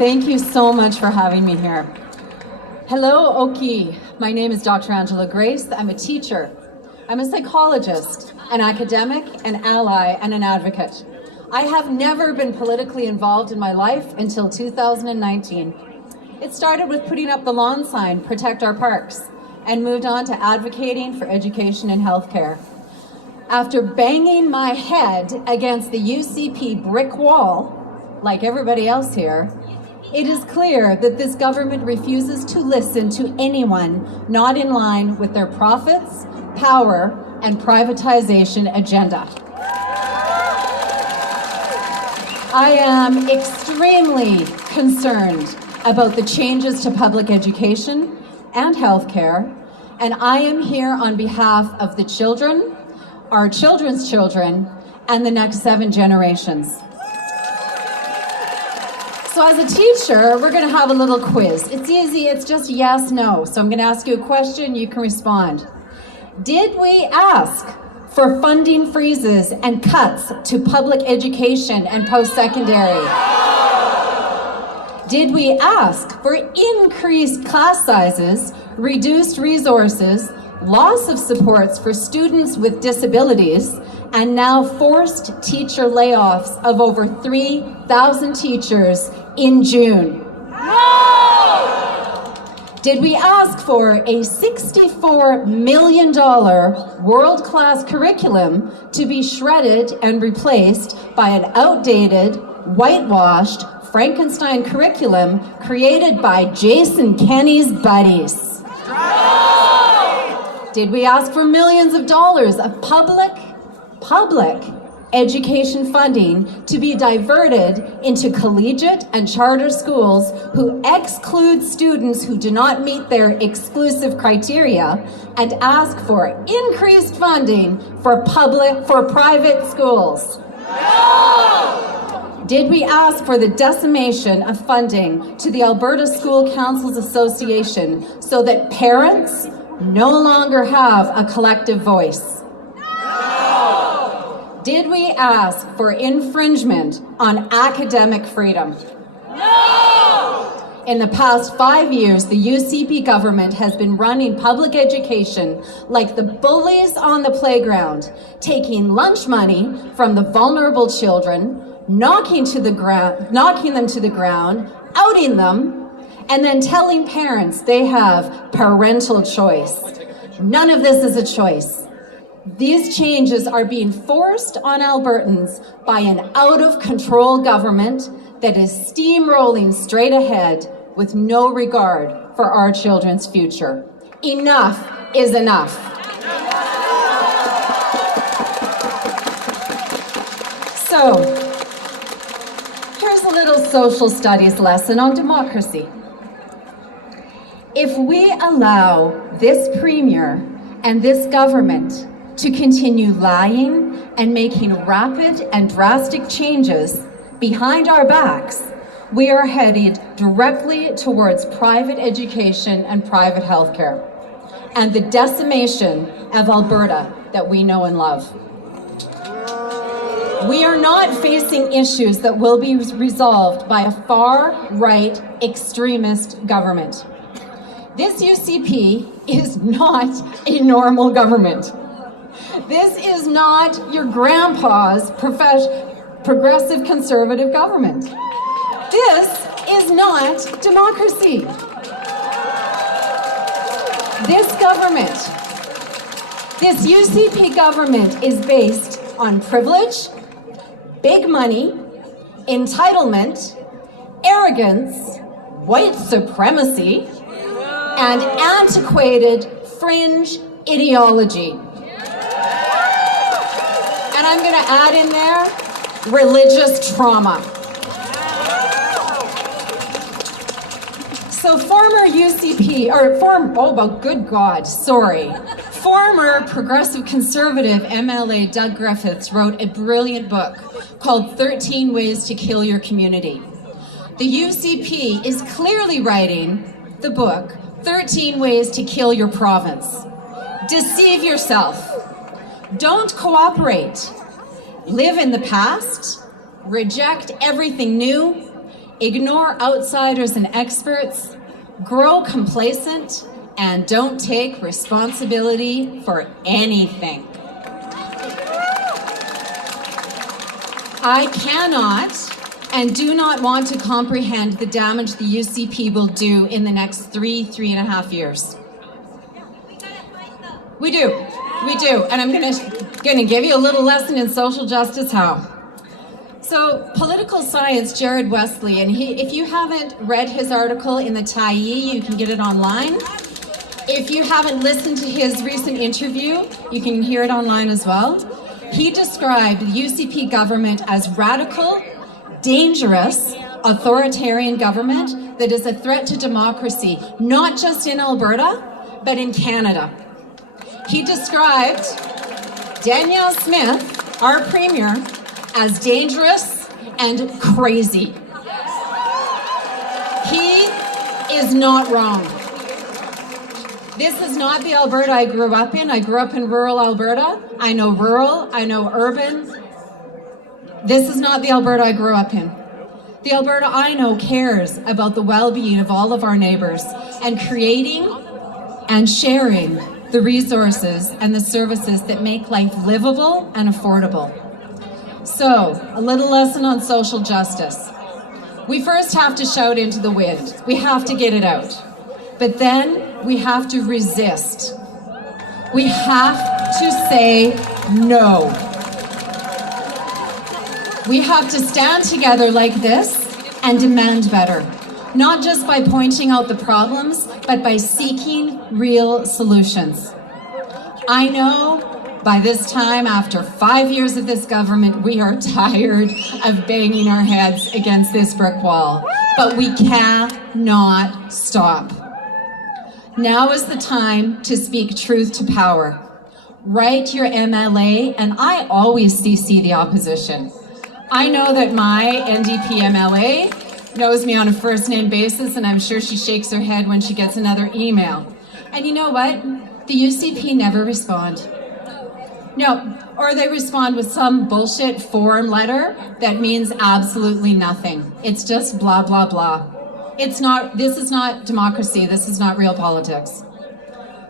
Thank you so much for having me here. Hello, Oki. My name is Dr. Angela Grace. I'm a teacher. I'm a psychologist, an academic, an ally, and an advocate. I have never been politically involved in my life until 2019. It started with putting up the lawn sign, "Protect Our Parks," and moved on to advocating for education and healthcare. After banging my head against the UCP brick wall, like everybody else here, it is clear that this government refuses to listen to anyone not in line with their profits, power, and privatization agenda. I am extremely concerned about the changes to public education and healthcare, and I am here on behalf of the children, our children's children, and the next 7 generations. So as a teacher, we're going to have a little quiz. It's easy, it's just yes, no. So I'm going to ask you a question, you can respond. Did we ask for funding freezes and cuts to public education and post-secondary? Did we ask for increased class sizes, reduced resources, loss of supports for students with disabilities, and now forced teacher layoffs of over 3,000 teachers in June? No! Did we ask for a $64 million world-class curriculum to be shredded and replaced by an outdated, whitewashed Frankenstein curriculum created by Jason Kenney's buddies? No! Did we ask for millions of dollars of public education funding to be diverted into collegiate and charter schools who exclude students who do not meet their exclusive criteria, and ask for increased funding for private schools? No! Did we ask for the decimation of funding to the Alberta School Councils Association so that parents no longer have a collective voice? Did we ask for infringement on academic freedom? No! In the past 5 years, the UCP government has been running public education like the bullies on the playground, taking lunch money from the vulnerable children, knocking them to the ground, outing them, and then telling parents they have parental choice. None of this is a choice. These changes are being forced on Albertans by an out-of-control government that is steamrolling straight ahead with no regard for our children's future. Enough is enough. So, here's a little social studies lesson on democracy. If we allow this premier and this government to continue lying and making rapid and drastic changes behind our backs, we are headed directly towards private education and private healthcare, and the decimation of Alberta that we know and love. We are not facing issues that will be resolved by a far-right extremist government. This UCP is not a normal government. This is not your grandpa's progressive conservative government. This is not democracy. This government, this UCP government, is based on privilege, big money, entitlement, arrogance, white supremacy, and antiquated fringe ideology. And I'm going to add in there, religious trauma. So former UCP, former progressive conservative MLA Doug Griffiths wrote a brilliant book called 13 Ways to Kill Your Community. The UCP is clearly writing the book 13 Ways to Kill Your Province. Deceive yourself. Don't cooperate. Live in the past. Reject everything new. ignore outsiders and experts, grow complacent, and don't take responsibility for anything. I cannot and do not want to comprehend the damage the UCP will do in the next 3.5 years. We do, and I'm gonna give you a little lesson in social justice how. So, political science, Jared Wesley, and if you haven't read his article in the Tyee, you can get it online. If you haven't listened to his recent interview, you can hear it online as well. He described the UCP government as radical, dangerous, authoritarian government that is a threat to democracy, not just in Alberta, but in Canada. He described Danielle Smith, our premier, as dangerous and crazy. He is not wrong. This is not the Alberta I grew up in. I grew up in rural Alberta. I know rural, I know urban. This is not the Alberta I grew up in. The Alberta I know cares about the well-being of all of our neighbors and creating and sharing the resources and the services that make life livable and affordable. So, a little lesson on social justice. We first have to shout into the wind. We have to get it out. But then we have to resist. We have to say no. We have to stand together like this and demand better. Not just by pointing out the problems, but by seeking real solutions. I know by this time, after 5 years of this government, we are tired of banging our heads against this brick wall, but we cannot stop. Now is the time to speak truth to power. Write your MLA, and I always CC the opposition. I know that my NDP MLA knows me on a first name basis, and I'm sure she shakes her head when she gets another email. And you know what? The UCP never respond. No, or they respond with some bullshit form letter that means absolutely nothing. It's just blah, blah, blah. This is not democracy. This is not real politics.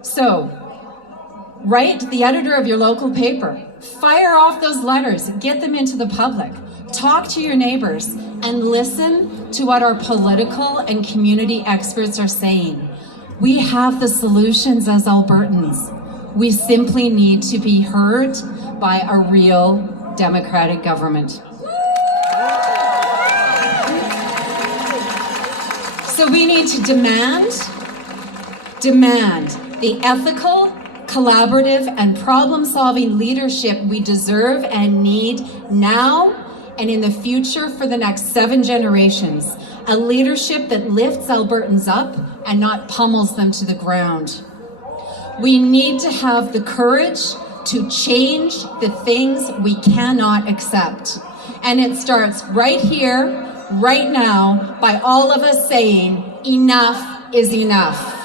So, write the editor of your local paper. Fire off those letters. Get them into the public. Talk to your neighbors and listen to what our political and community experts are saying. We have the solutions as Albertans. We simply need to be heard by a real democratic government. So we need to demand the ethical, collaborative, and problem-solving leadership we deserve and need now and in the future for the next 7 generations. A leadership that lifts Albertans up and not pummels them to the ground. We need to have the courage to change the things we cannot accept. And it starts right here, right now, by all of us saying, enough is enough.